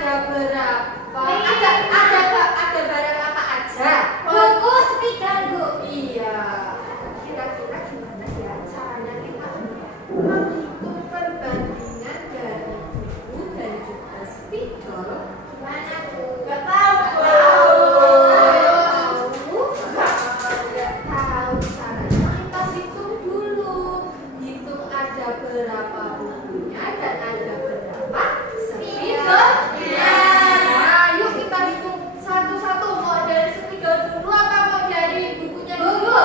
ada berapa? Ada barang apa aja? Buku spidol, Bu. Iya. Kira-kira gimana ya caranya kita menghitung perbandingan dari buku dan juga spidol? Gimana, Bu? Gak tahu, Bu. Nggak tahu caranya. Kita hitung dulu. Hitung ada berapa bukunya dan ada berapa spidolnya. Nah, yuk kita hitung satu-satu. Mau dari spidol dulu apa mau dari bukunya dulu?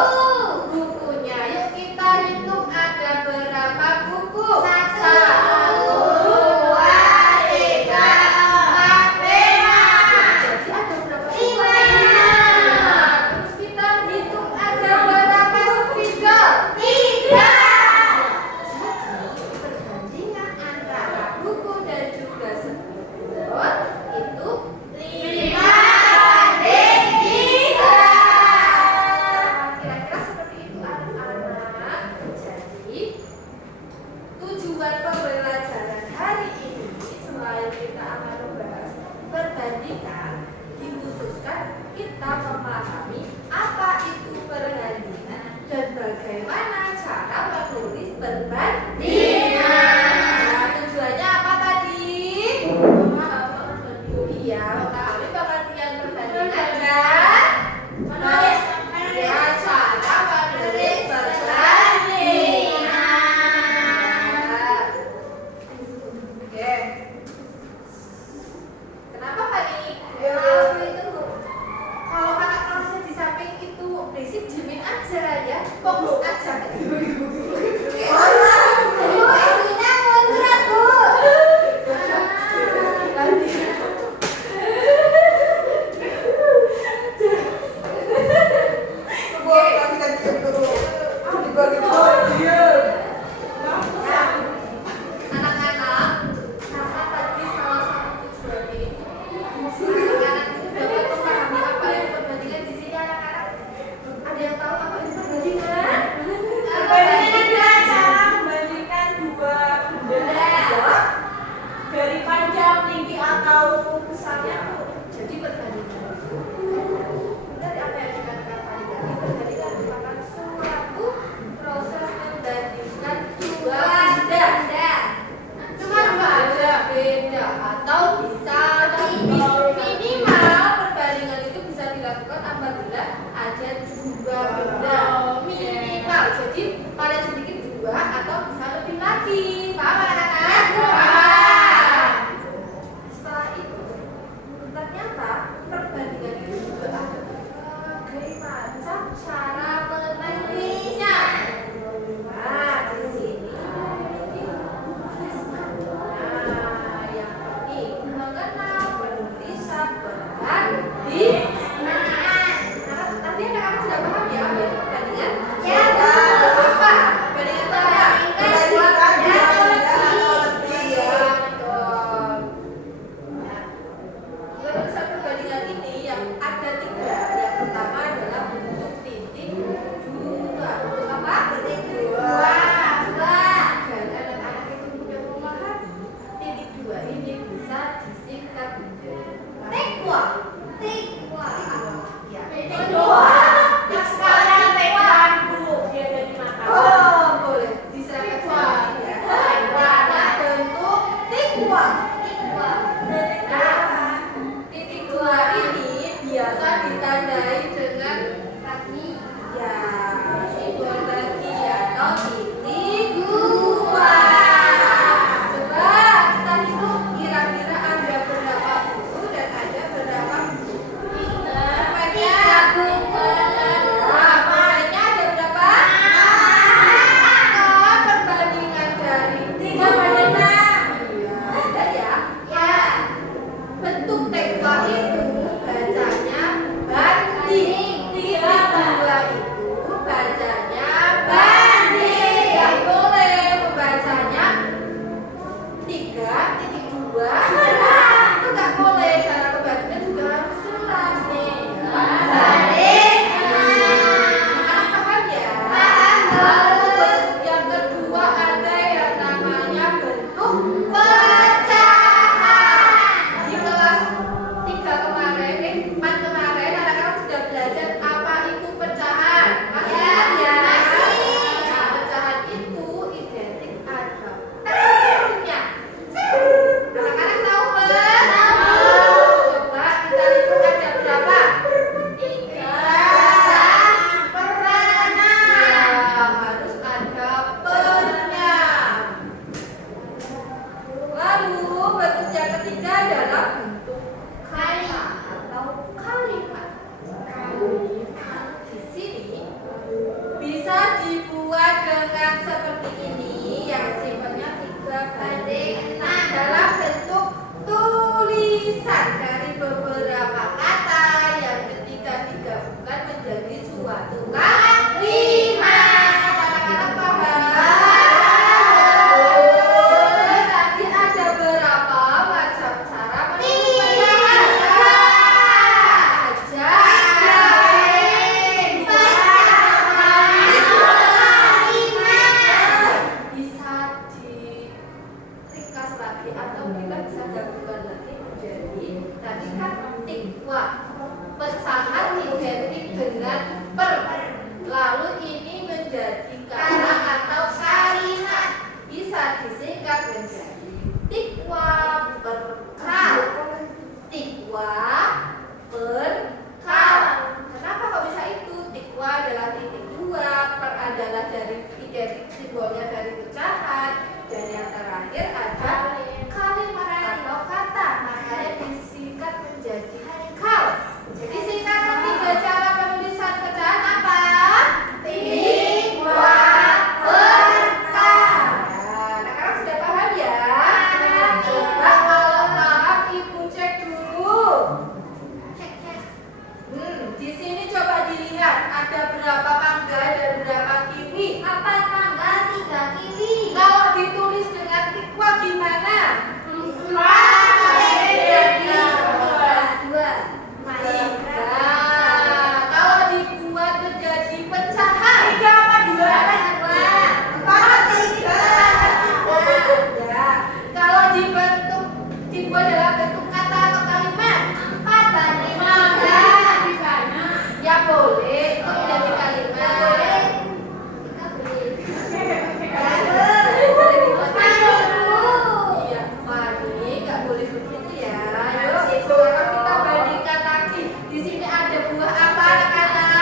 Bukunya. Yuk kita hitung ada berapa buku. Satu, dua, tiga, empat, lima. Jadi ada berapa? Lima. Terus kita hitung ada berapa spidol? Tiga. Jadi perbandingan antara buku dan juga spidol itu 5 banding 3. kira-kira seperti itu anak-anak. Jadi tujuan pembelajaran hari ini selain kita akan membahas perbandingan, dikhususkan kita memahami apa itu perbandingan dan bagaimana cara menulis perbandingan. Nah, tujuannya apa tadi? Iya, memahami pengertian perbandingan dan Menulis ya, cara menulis perbandingan. Oke. Kenapa Fani? Kalau itu kalau anak kelasnya di samping itu berisik, diemin aja ya, fokus aja. Ibunya mundur, Bu. Anak-anak, karena tadi salah satu tujuannya itu anak-anak itu dapat memahami apa yang perbandingan di sini. Anak-anak ada yang tahu apa itu perbandingan? tulisan dari beberapa kata yang ketika digabungkan menjadi suatu kalimat. Anak-anak paham? Tadi ada berapa macam cara menulis kata? Bisa diringkas lagi atau kita bisa gabungkan lagi menjadi tadi kan tikwa, pecahan identik dengan per, lalu ini menjadi kata atau kalimat, bisa disingkat menjadi tikwa per kal, tikwa per kal. Kenapa kok bisa itu? Tikwa adalah titik dua, per adalah dari identik simbolnya dari pecahan, dan yang terakhir ada kalimat atau kata, makanya disingkat menjadi kal. Jadi singkatan tiga cara penulisan pecahan apa? Tikwa per kal. Nah, anak-anak sudah paham ya? Coba kalau paham ibu cek dulu. Di sini coba dilihat ada berapa mangga dan berapa kiwi. 4 mangga, 3 kiwi. Kalau ditulis dengan tikwa gimana? 3. Kalau dibuat menjadi pecahan 3 apa 2? 4, 3. Ya. Kalau dibuat dalam bentuk kata atau kalimat 4 banding 5. ya boleh itu menjadi kalimat. Iya, Fani, nggak boleh begitu ya. Yuk, sekarang kita bandingkan lagi. Di sini ada buah apa, anak-anak? Apa?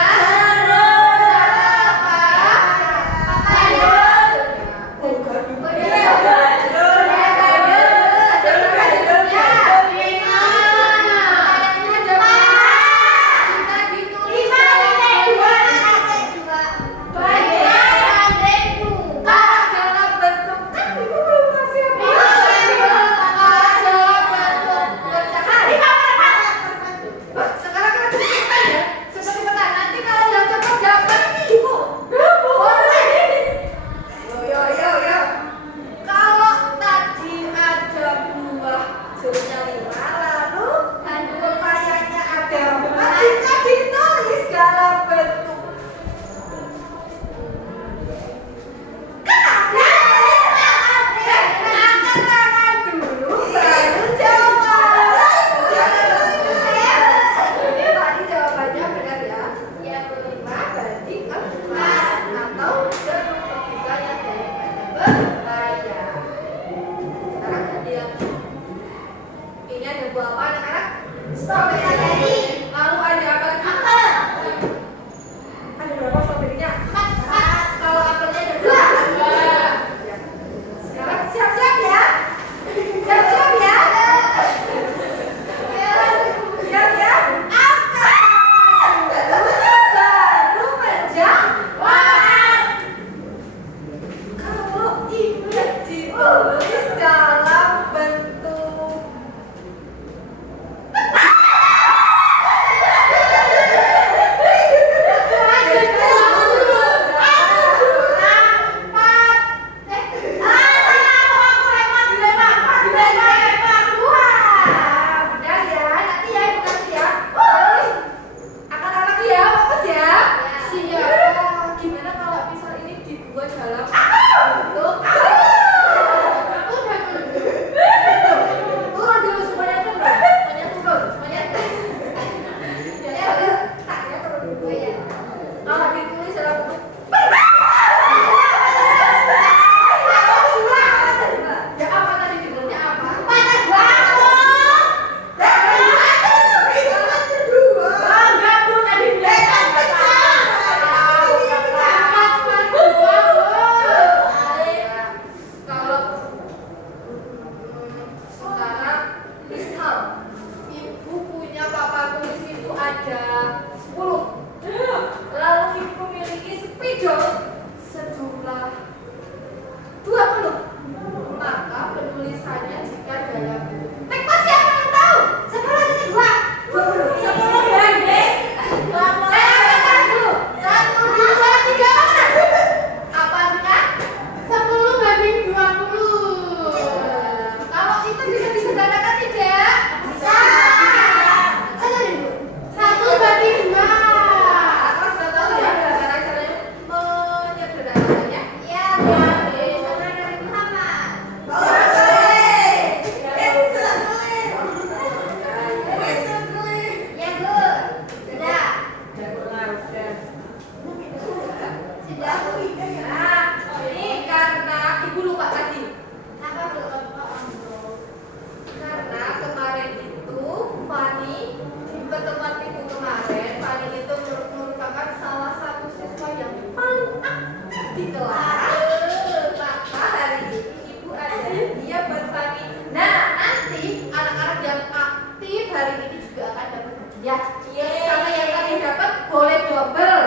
Ya, sama yang tadi dapat boleh double.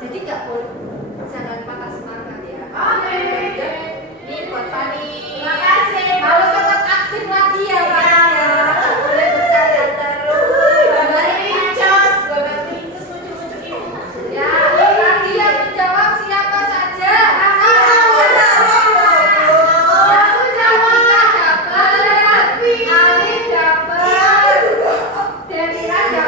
Jadi nggak boleh, jangan patah semangat ya. Oke. Ini buat Fani. Terima kasih. Harus tetap aktif lagi ya Pak ya. Nggak boleh bercanda terus. Gambar princess, gambar princess lucu-lucu ini. Ya, tadi yang menjawab siapa saja? Aku jawab dapat, Alif dapat, Devira dapat.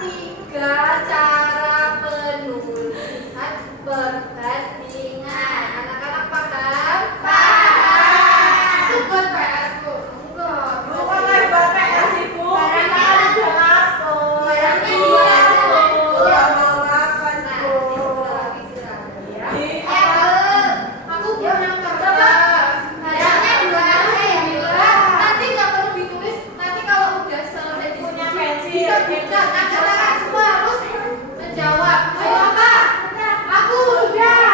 Tiga cara penulisan perbandingan. Anak-anak paham? Paham. Itu buat PR-ku. Enggak. Bukan lagi buat PR sih, Bu. Kita kan udah lapor. Iya. Udah mau makan, Nah, Bu. lagi istirahat ya. Aku Yuk, punya coba. kertas. Nadanya dua aja ya, Mila. Nanti nggak perlu ditulis. Nanti kalau udah selesai Punya diskusi, pensil. bisa buka. Anak-anak semua harus menjawab. Ayo apa? Aku sudah.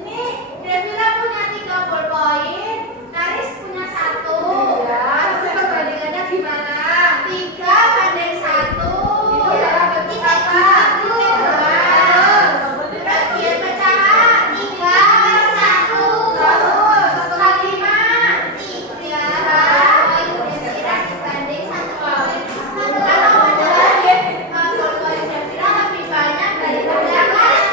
Ini Devira punya 3 ballpoint, Karis punya 1. Ya, terus perbandingannya gimana? 3 banding 1. Itu dalam bentuk apa? Bagian pecahan 3 per 1. Terus, satu lagi. 3 poin Devira dibanding 1 poin. Kalau ballpoint Devira lebih banyak daripada Karis.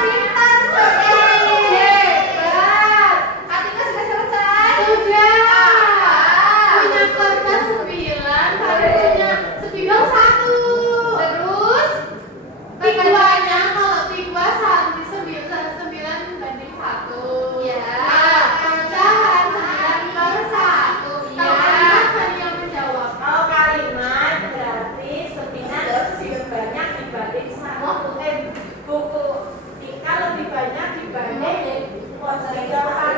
Pintar sekali. Hebat. Atika sudah selesai? Sudah. Punya kertas 9, harusnya 9 1. Terus? Tigwanya kalau tigwa sampai 9 banding 1. Ya. Pecahan 9 per 1. Iya. Kalau kan yang menjawab. Kalau kalimat berarti 9 lebih banyak dibanding 1. Buku Tika lebih banyak dibanding posisi jawaban.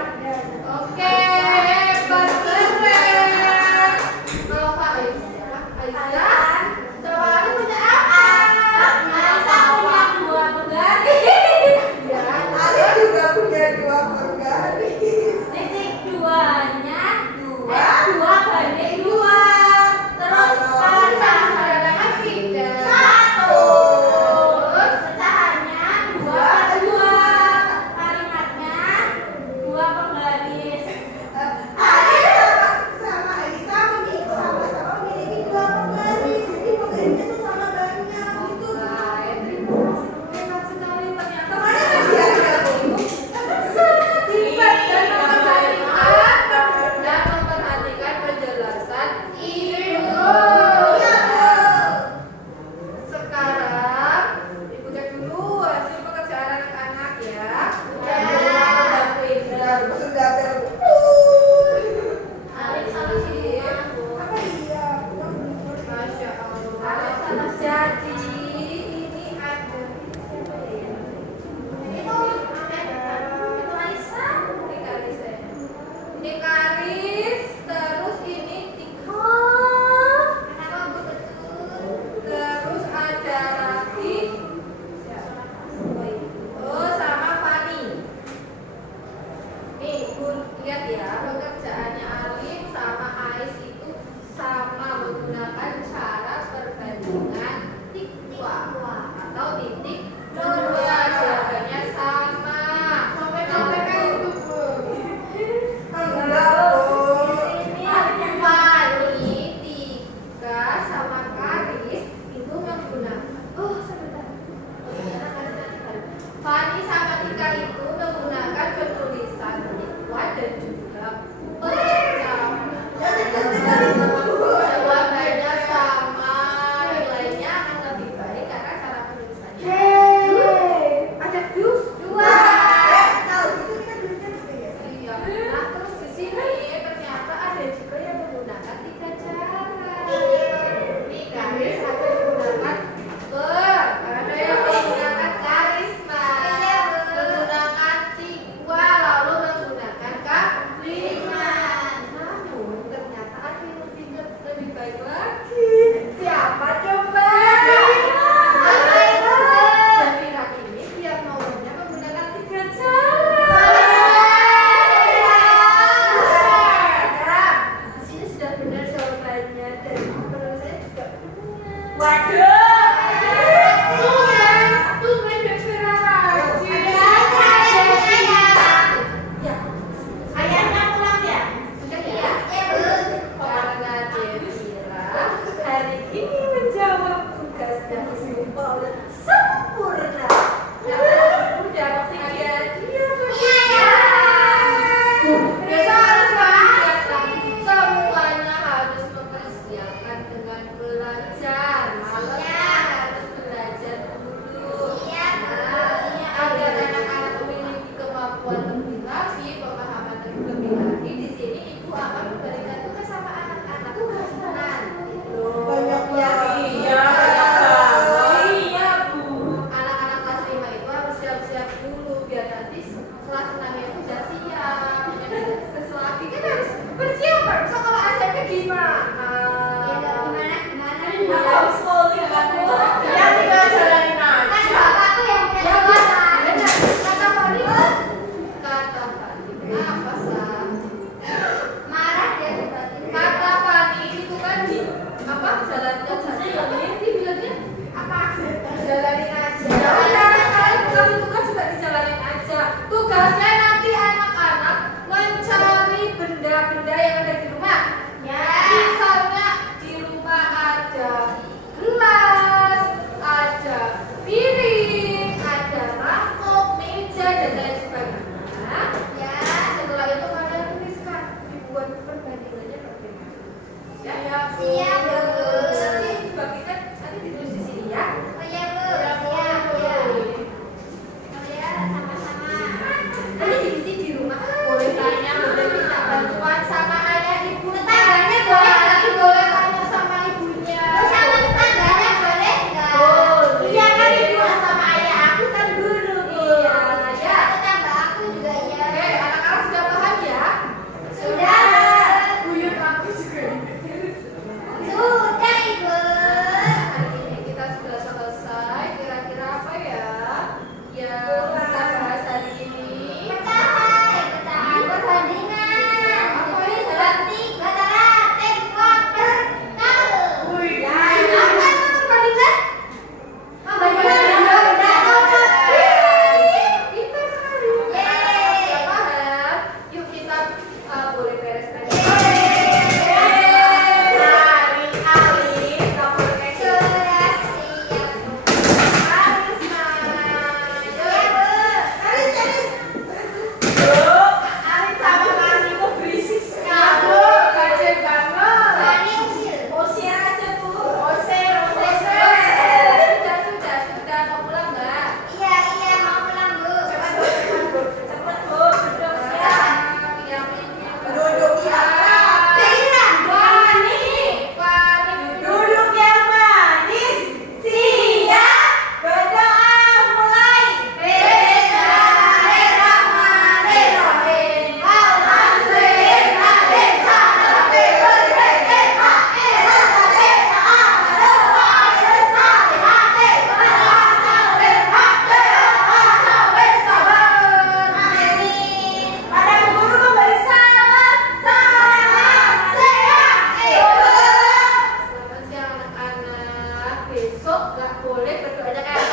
Oke, hebat keren. Kalau Kak Aisyah, soalnya punya apa? Masa punya 2 penggaris. Ya, Ali juga punya 2 penggaris. Titik 2-nya 2 Dua. banding 2. Terus kalau cara saudara Fida. 1. Terus Pecahannya 2 per 2. Kalimatnya 2 penggaris. Ali sama Aisyah sama-sama memiliki 2 penggaris. Jadi penggarisnya tuh sama banyak gitu. Baik, terima kasih. Hebat sekali ternyata. Mana hadiahnya, Bu? Sangat hebat dan memperhatikan penjelasan ibu. Sekarang ibu cek dulu hasil pekerjaan anak-anak ya. Sudah Alif sama si apa iya? Masya Allah. Jadi ini ada siapa ya? itu Aisyah. Ini Karis ya. Ini Karis, terus ini Tika. Terus ada Raffi. Oh, sama Fani. Nih, Bun, lihat ya, pekerjaannya Alif sama Ais itu sama menggunakan cara perbandingan tikwa atau titik dua. Jawabannya sama. Enggak, Bu. Fani, Tika, sama Karis itu menggunakan. Oh, sebentar. Fani sama Tika itu menggunakan penulisan tikwa dan juga pecahan. Jawabannya sama, nilainya akan lebih baik karena cara penulisannya. Ada dua. Tahu itu kita tulisnya gitu ya. Iya. Nah, terus di sini ternyata ada juga yang menggunakan 3 cara. Nih, Karis ada yang menggunakan ada yang menggunakan karisma, menggunakan tikwa, lalu menggunakan kalimat. Namun ternyata ada yang lebih baik lagi. Siapa coba? Javira ini tiap nomornya menggunakan 3 cara. Di sini sudah benar jawabannya dan penulisannya juga benar. Waduh. Tumben Javira rajin. Ya, Ayahnya pulang ya? sudah ya. Karena Javira hari ini menjawab tugasnya simpel dan sempurna. Udah pasti dia besok harus persiapan. Semuanya harus mempersiapkan dengan belajar malamnya. nggak boleh berdoanya kayak